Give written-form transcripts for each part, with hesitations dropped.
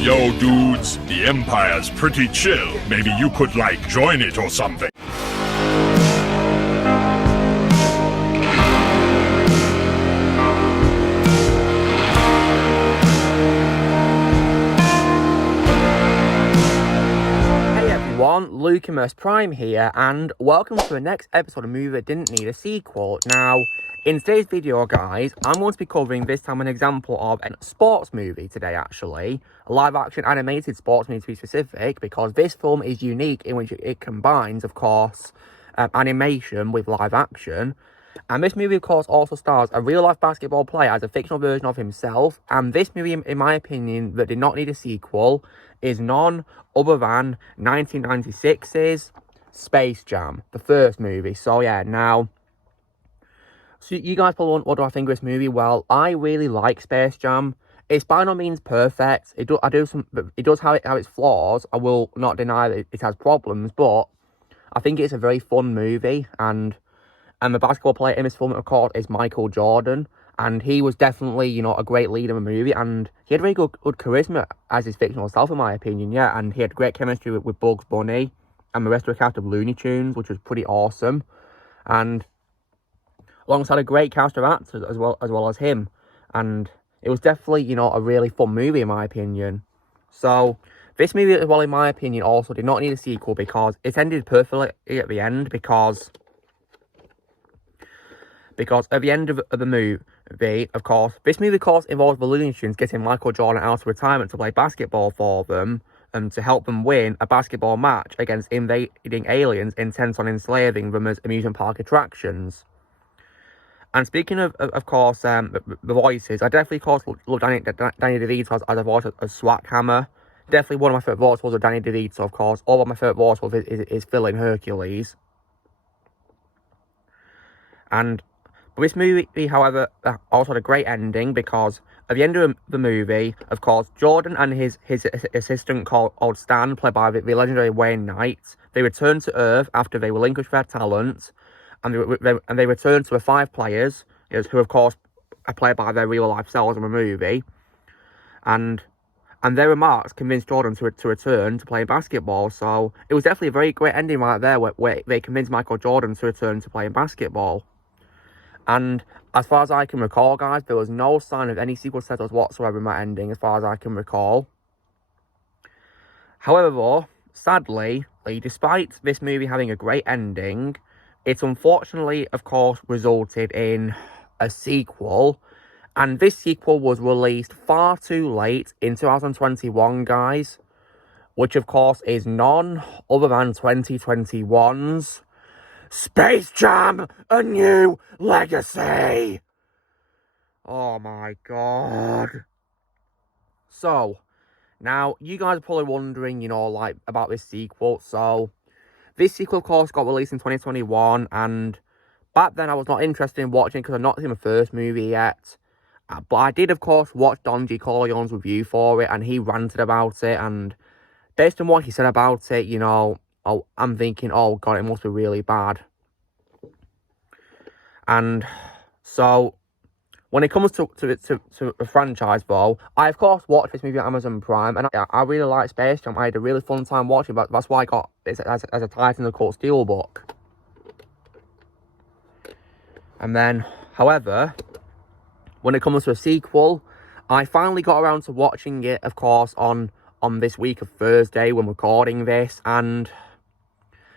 Yo, dudes, the Empire's pretty chill. Maybe you could, join it or something. Hey everyone, Lucimus Prime here, and welcome to the next episode of Movie That Didn't Need a Sequel. Now, in today's video, guys, I'm going to be covering this time an example of a sports movie today, actually. A live-action animated sports movie, to be specific, because this film is unique in which it combines, of course, animation with live action. And this movie, of course, also stars a real-life basketball player as a fictional version of himself. And this movie, in my opinion, that did not need a sequel, is none other than 1996's Space Jam, the first movie. So, yeah, now... So you guys probably want, what do I think of this movie? Well, I really like Space Jam. It's by no means perfect. It does have its flaws. I will not deny that it has problems, but I think it's a very fun movie. And the basketball player in this film, of course, is Michael Jordan. And he was definitely, a great lead in the movie. And he had very good charisma as his fictional self, in my opinion, yeah. And he had great chemistry with Bugs Bunny and the rest of the cast of Looney Tunes, which was pretty awesome. And alongside a great cast of actors as well as him. And it was definitely, a really fun movie, in my opinion. So, this movie as well, in my opinion, also did not need a sequel because it ended perfectly at the end, because at the end of the movie, of course, this movie, of course, involves the Looney Tunes getting Michael Jordan out of retirement to play basketball for them, and to help them win a basketball match against invading aliens intent on enslaving them as amusement park attractions. And speaking of course, the voices, I definitely, of course, love Danny DeVito as a voice as Swat Hammer. Definitely one of my favourite voices was Danny DeVito, of course. All of my favourite voices is Phil in Hercules. And this movie, however, also had a great ending, because at the end of the movie, of course, Jordan and his assistant called Stan, played by the legendary Wayne Knight, they returned to Earth after they relinquished their talent. And they returned to the 5 players, who, of course, are played by their real-life selves in the movie. And their remarks convinced Jordan to return to playing basketball. So it was definitely a very great ending right there, where they convinced Michael Jordan to return to playing basketball. And as far as I can recall, guys, there was no sign of any sequel setups whatsoever in that ending, as far as I can recall. However, though, sadly, despite this movie having a great ending, it unfortunately, of course, resulted in a sequel, and this sequel was released far too late in 2021, guys, which, of course, is none other than 2021's Space Jam: A New Legacy. Oh my god. So, now, you guys are probably wondering, about this sequel. So, this sequel, of course, got released in 2021, and back then I was not interested in watching because I've not seen the first movie yet. But I did, of course, watch Don G. Corleone's review for it, and he ranted about it, and based on what he said about it, I'm thinking, oh god, it must be really bad. And so, when it comes to a franchise, though, I, of course, watched this movie on Amazon Prime, and I really like Space Jam. I had a really fun time watching, but that's why I got it as a Titan of the Cult Steelbook. And then, however, when it comes to a sequel, I finally got around to watching it, of course, on this week of Thursday when recording this, and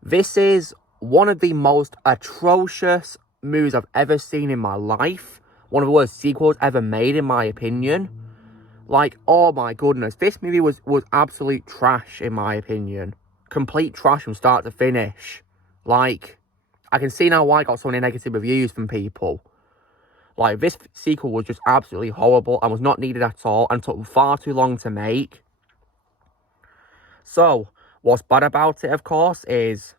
this is one of the most atrocious movies I've ever seen in my life. One of the worst sequels ever made, in my opinion. Oh my goodness, this movie was absolute trash, in my opinion. Complete trash from start to finish. I can see now why I got so many negative reviews from people. This sequel was just absolutely horrible and was not needed at all and took far too long to make. So, what's bad about it, of course, is...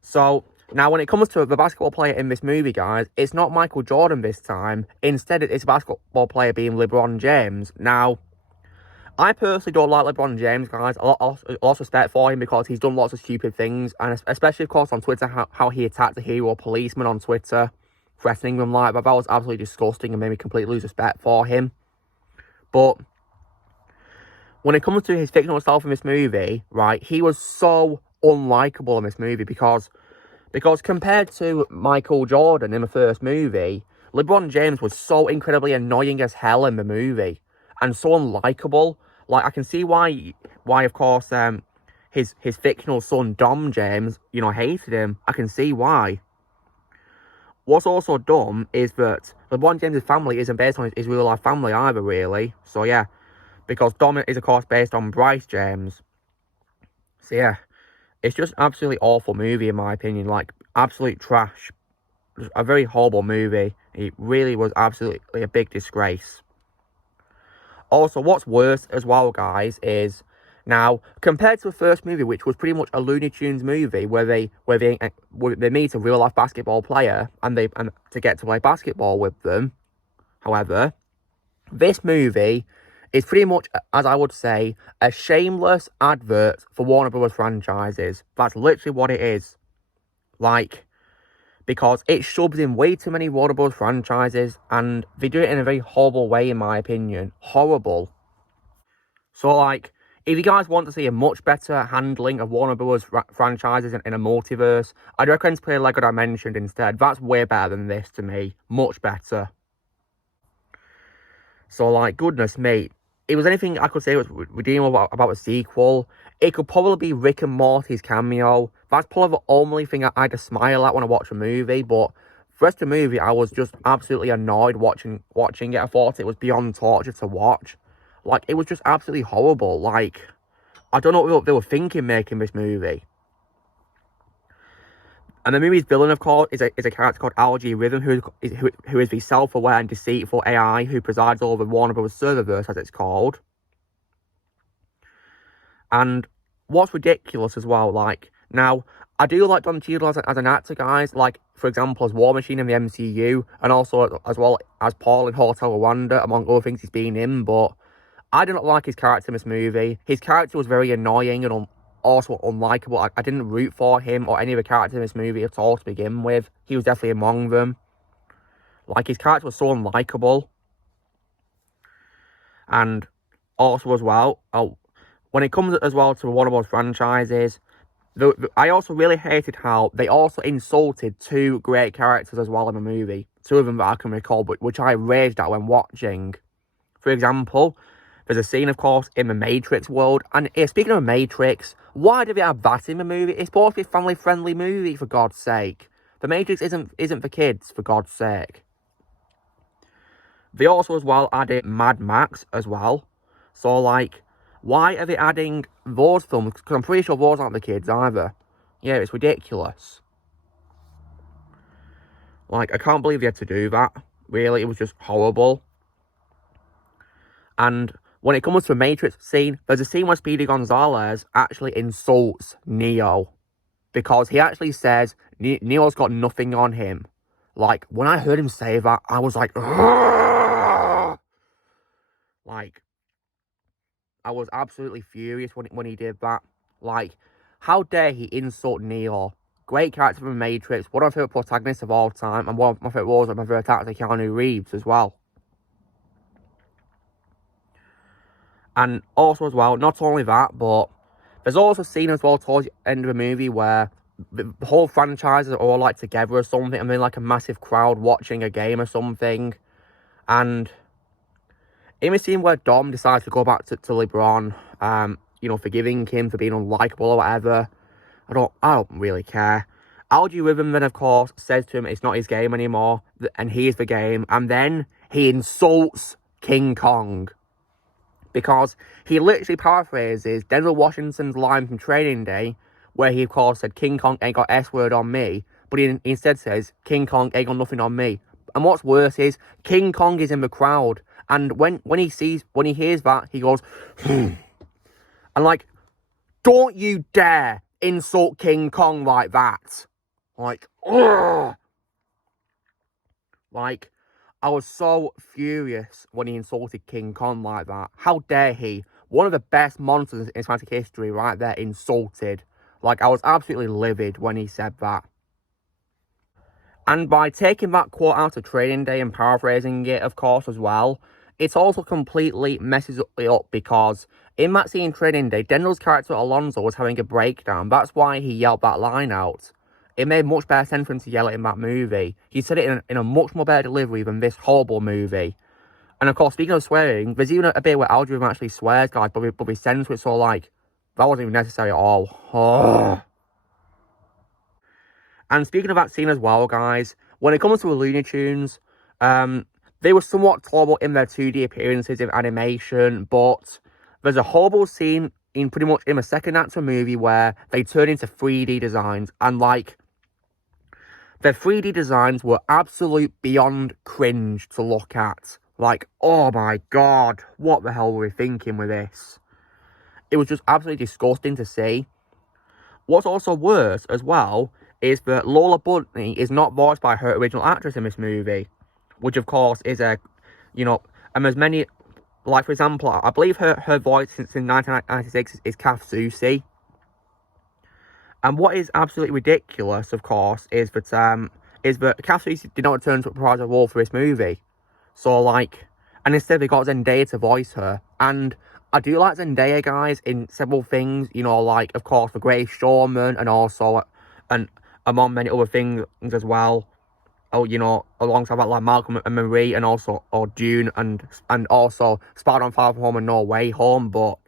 So, now when it comes to the basketball player in this movie, guys, it's not Michael Jordan this time. Instead, it's a basketball player being LeBron James. Now, I personally don't like LeBron James, guys. A lot of respect for him because he's done lots of stupid things. And especially, of course, on Twitter, how he attacked a hero policeman on Twitter, threatening them like that. That was absolutely disgusting and made me completely lose respect for him. But when it comes to his fictional self in this movie, right, he was so unlikable in this movie because compared to Michael Jordan in the first movie, LeBron James was so incredibly annoying as hell in the movie and so unlikable. Like, I can see why of course, his fictional son Dom James, hated him. I can see why. What's also dumb is that LeBron James' family isn't based on his real life family either, really. So yeah, because Dom is of course based on Bryce James. So yeah, it's just absolutely awful movie in my opinion. Like, absolute trash. Just a very horrible movie. It really was absolutely a big disgrace. Also, what's worse as well, guys, is now compared to the first movie, which was pretty much a Looney Tunes movie where they meet a real life basketball player and to get to play basketball with them. However, this movie is pretty much, as I would say, a shameless advert for Warner Bros. Franchises. That's literally what it is. Like, because it shoves in way too many Warner Bros. Franchises, and they do it in a very horrible way, in my opinion. Horrible. So, like, if you guys want to see a much better handling of Warner Bros. Franchises in a multiverse, I'd recommend to play Lego Dimension instead. That's way better than this to me. Much better. So, like, goodness me. If was anything I could say was redeemable about a sequel, it could probably be Rick and Morty's cameo. That's probably the only thing I'd smile at when I watch a movie, but the rest of the movie, I was just absolutely annoyed watching it. I thought it was beyond torture to watch. Like, it was just absolutely horrible. Like, I don't know what they were thinking making this movie. And the movie's villain, of course, is a character called Algae Rhythm, who is the self-aware and deceitful AI who presides over Warner Bros. Serververse, as it's called. And what's ridiculous as well, like, now, I do like Don Cheadle as an actor, guys, like, for example, as War Machine in the MCU, and also as well as Paul in Hotel Rwanda, among other things he's been in, but I do not like his character in this movie. His character was very annoying and also unlikable. I didn't root for him or any of the characters in this movie at all to begin with. He was definitely among them. Like, his character was so unlikable. And also as well, when it comes as well to one of those franchises, I also really hated how they also insulted two great characters as well in the movie. Two of them that I can recall, but which I raged at when watching. For example, there's a scene, of course, in the Matrix world. And speaking of Matrix, why do they have that in the movie? It's supposed to be a family-friendly movie, for God's sake. The Matrix isn't for kids, for God's sake. They also, as well, added Mad Max, as well. So, like, why are they adding those films? Because I'm pretty sure those aren't the kids, either. Yeah, it's ridiculous. Like, I can't believe they had to do that. Really, it was just horrible. And when it comes to a Matrix scene, there's a scene where Speedy Gonzalez actually insults Neo. Because he actually says Neo's got nothing on him. Like, when I heard him say that, I was like, "Argh!" Like, I was absolutely furious when he did that. Like, how dare he insult Neo? Great character from Matrix, one of my favourite protagonists of all time, and one of my favourite roles of my favourite actor, Keanu Reeves, as well. And also as well, not only that, but there's also a scene as well towards the end of the movie where the whole franchises are all like together or something, and then like a massive crowd watching a game or something. And in the scene where Dom decides to go back to LeBron, forgiving him for being unlikable or whatever, I don't really care. Algae Rhythm then, of course, says to him it's not his game anymore, and he is the game, and then he insults King Kong. Because he literally paraphrases Denzel Washington's line from Training Day, where he, of course, said, "King Kong ain't got S-word on me," but he instead says, "King Kong ain't got nothing on me." And what's worse is, King Kong is in the crowd, and when he hears that, he goes, And like, don't you dare insult King Kong like that. Like, ugh. Like, I was so furious when he insulted King Kong like that. How dare he? One of the best monsters in cinematic history right there, insulted. Like, I was absolutely livid when he said that. And by taking that quote out of Training Day and paraphrasing it, of course, as well, it also completely messes it up because in that scene Training Day, Denzel's character Alonzo was having a breakdown. That's why he yelled that line out. It made much better sense for him to yell it in that movie. He said it in a much more better delivery than this horrible movie. And of course, speaking of swearing, there's even a bit where Aldrin actually swears, guys, but we censor it, so like, that wasn't even necessary at all. Oh. And speaking of that scene as well, guys, when it comes to the Looney Tunes, they were somewhat tolerable in their 2D appearances in animation, but there's a horrible scene in pretty much in the second act of the movie where they turn into 3D designs, and like, their 3D designs were absolute beyond cringe to look at. Like, oh my god, what the hell were we thinking with this? It was just absolutely disgusting to see. What's also worse as well is that Lola Bunny is not voiced by her original actress in this movie, which of course is and there's many, like for example, I believe her voice since in 1996 is Kath Soucie. And what is absolutely ridiculous, of course, is that Kath Soucie did not return to reprise her role for this movie. So like, and instead they got Zendaya to voice her. And I do like Zendaya, guys, in several things, like, of course, The Greatest Showman, and also, and among many other things as well. Oh, alongside that, like Malcolm and Marie, and also, Dune, and also Spider-Man Far From Home and No Way Home. But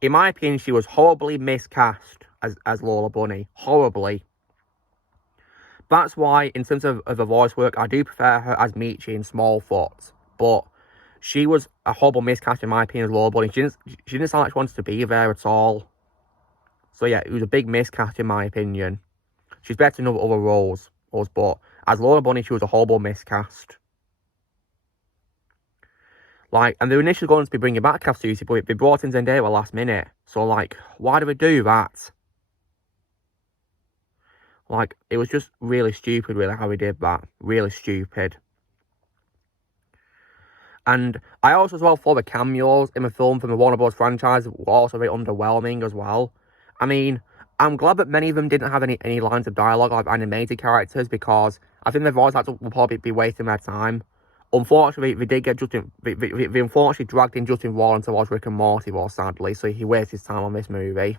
in my opinion, she was horribly miscast as Lola Bunny. Horribly. That's why, in terms of the voice work, I do prefer her as Michi in Smallfoot. But she was a horrible miscast, in my opinion, as Lola Bunny. She didn't sound like she wanted to be there at all. So yeah, it was a big miscast, in my opinion. She's better in other roles, but as Lola Bunny, she was a horrible miscast. Like, and they were initially going to be bringing back Kath Soucie, but they brought in Zendaya at the last minute. So like, why do we do that? Like, it was just really stupid, really, how we did that. Really stupid. And I also, as well, thought the cameos in the film from the Warner Bros. Franchise were also very underwhelming as well. I mean, I'm glad that many of them didn't have any lines of dialogue like animated characters, because I think their voice actors will probably be wasting their time. Unfortunately, they unfortunately dragged in Justin Roiland towards Rick and Morty, well, sadly, so he wasted his time on this movie.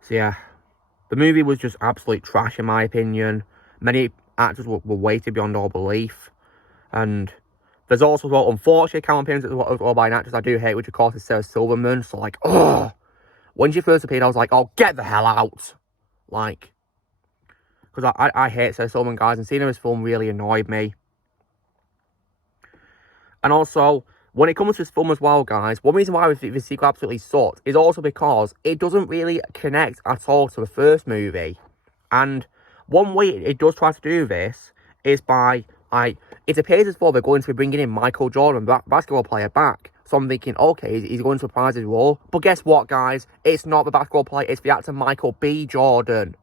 So yeah, the movie was just absolute trash, in my opinion. Many actors were weighted beyond all belief. And there's also, well, unfortunately, cameo appearances as well by an actress I do hate, which of course is Sarah Silverman. So like, when she first appeared, I was like, oh, get the hell out. Like, because I hate Sarah Silverman, guys, and seeing her in this film really annoyed me. And also, when it comes to this film as well, guys, one reason why the sequel absolutely sucked is also because it doesn't really connect at all to the first movie. And one way it does try to do this is by, it appears as though they're going to be bringing in Michael Jordan, basketball player, back. So I'm thinking, okay, he's going to reprise his role. But guess what, guys? It's not the basketball player, it's the actor Michael B. Jordan.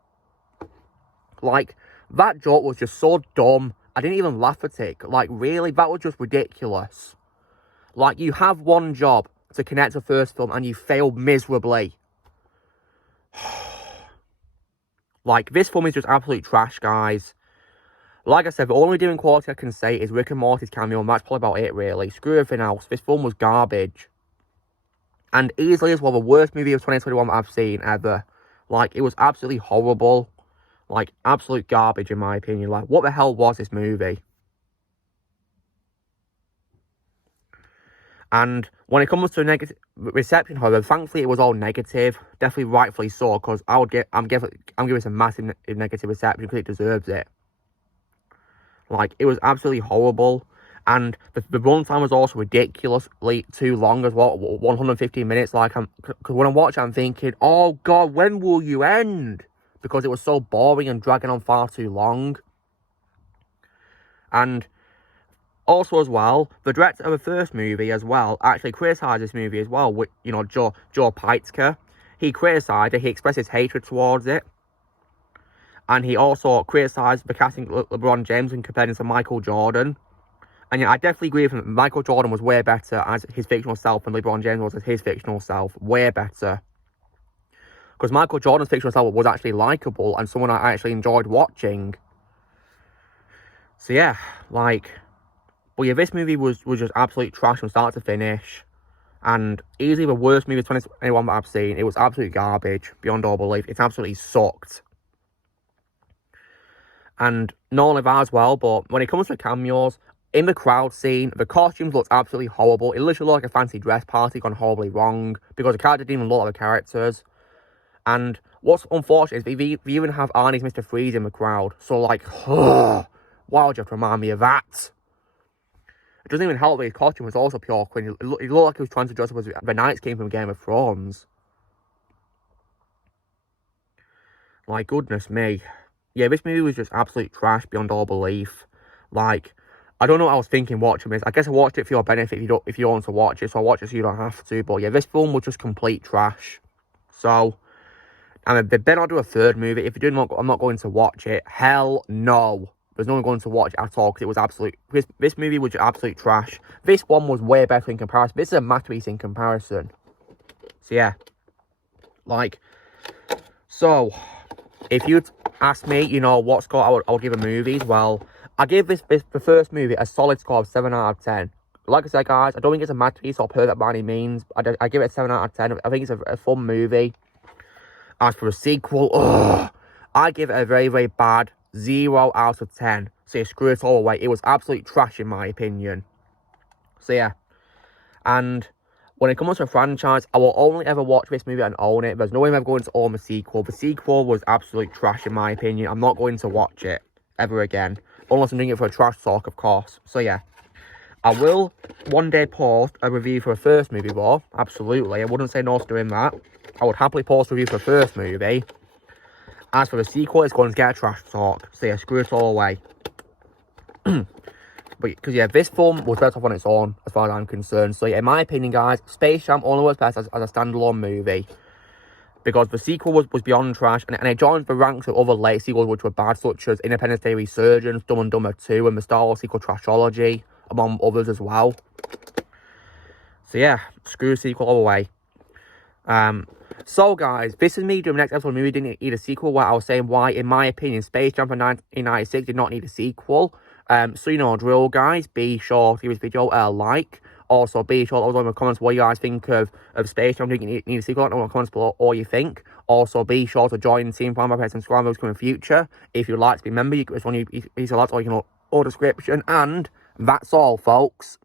Like, that joke was just so dumb. I didn't even laugh at it. Like, really? That was just ridiculous. Like, you have one job to connect to the first film and you failed miserably. Like, this film is just absolute trash, guys. Like I said, the only doing quality I can say is Rick and Morty's cameo, and that's probably about it, really. Screw everything else. This film was garbage. And easily as well, the worst movie of 2021 that I've seen ever. Like, it was absolutely horrible. Like, absolute garbage, in my opinion. Like, what the hell was this movie? And when it comes to a negative reception, however, thankfully it was all negative. Definitely rightfully so, because I'm giving this a massive negative reception because it deserves it. Like, it was absolutely horrible. And the runtime was also ridiculously too long as well, 115 minutes. Like, because when I watch it, I'm thinking, oh God, when will you end? Because it was so boring and dragging on far too long. And also as well, the director of the first movie as well actually criticised this movie as well, with, Joe Pytzker. He criticised it, he expressed his hatred towards it. And he also criticised the casting of LeBron James and compared him to Michael Jordan. And I definitely agree with him. Michael Jordan was way better as his fictional self than LeBron James was as his fictional self. Way better. Because Michael Jordan's fictional self was actually likeable and someone I actually enjoyed watching. So yeah, like, but yeah, this movie was just absolute trash from start to finish. And easily the worst movie of 2021 that I've seen. It was absolute garbage, beyond all belief. It absolutely sucked. And not only that as well, but when it comes to cameos, in the crowd scene, the costumes looked absolutely horrible. It literally looked like a fancy dress party gone horribly wrong, because the character didn't even look like the characters. And what's unfortunate is we even have Arnie's Mr. Freeze in the crowd. So, like, why would you have to remind me of that? It doesn't even help that his costume was also pure cringe. It looked like he was trying to dress up as the Knights King from Game of Thrones. Like, goodness me. Yeah, this movie was just absolute trash beyond all belief. Like, I don't know what I was thinking watching this. I guess I watched it for your benefit if you don't want to watch it. So I watched it so you don't have to. But yeah, this film was just complete trash. So, and they better not do a third movie. If they do, I'm not going to watch it. Hell no. There's no one going to watch it at all because it was absolute. This movie was absolute trash. This one was way better in comparison. This is a masterpiece in comparison. So yeah, like, so if you'd ask me, you know, what score I would give a movies, well, I give the first movie a solid score of 7 out of 10. Like I said, guys, I don't think it's a masterpiece or perfect by any means. I give it a 7 out of 10. I think it's a fun movie. As for a sequel, I give it a very, very bad 0 out of 10. So you screw it all away. It was absolute trash in my opinion. So yeah. And when it comes to a franchise, I will only ever watch this movie and own it. There's no way I'm ever going to own the sequel. The sequel was absolute trash in my opinion. I'm not going to watch it ever again. Unless I'm doing it for a trash talk, of course. So yeah. I will one day post a review for a first movie, though. Absolutely. I wouldn't say no to doing that. I would happily post a review for the first movie. As for the sequel, it's going to get a trash talk. So yeah, screw it all away. But because yeah, this film was better off on its own, as far as I'm concerned. So yeah, in my opinion, guys, Space Jam only works best as a standalone movie. Because the sequel was beyond trash, and it joined the ranks of other late sequels which were bad, such as Independence Day Resurgence, Dumb and Dumber 2, and the Star Wars sequel Trashology, among others as well. So yeah, screw the sequel all the way. So guys, this is me doing the next episode of Movie Didn't Need a Sequel, where I was saying why, in my opinion, Space Jam from 1996 did not need a sequel. So you know drill, guys. Be sure to give this video a like. Also, be sure to leave in the comments what you guys think of Space Jam. Do you need a sequel? Let me know in the comments below what you think. Also, be sure to join Team Fan by pressing subscribe those coming in the future. If you'd like to be a member, you can this one, you can or you can all description. And that's all, folks.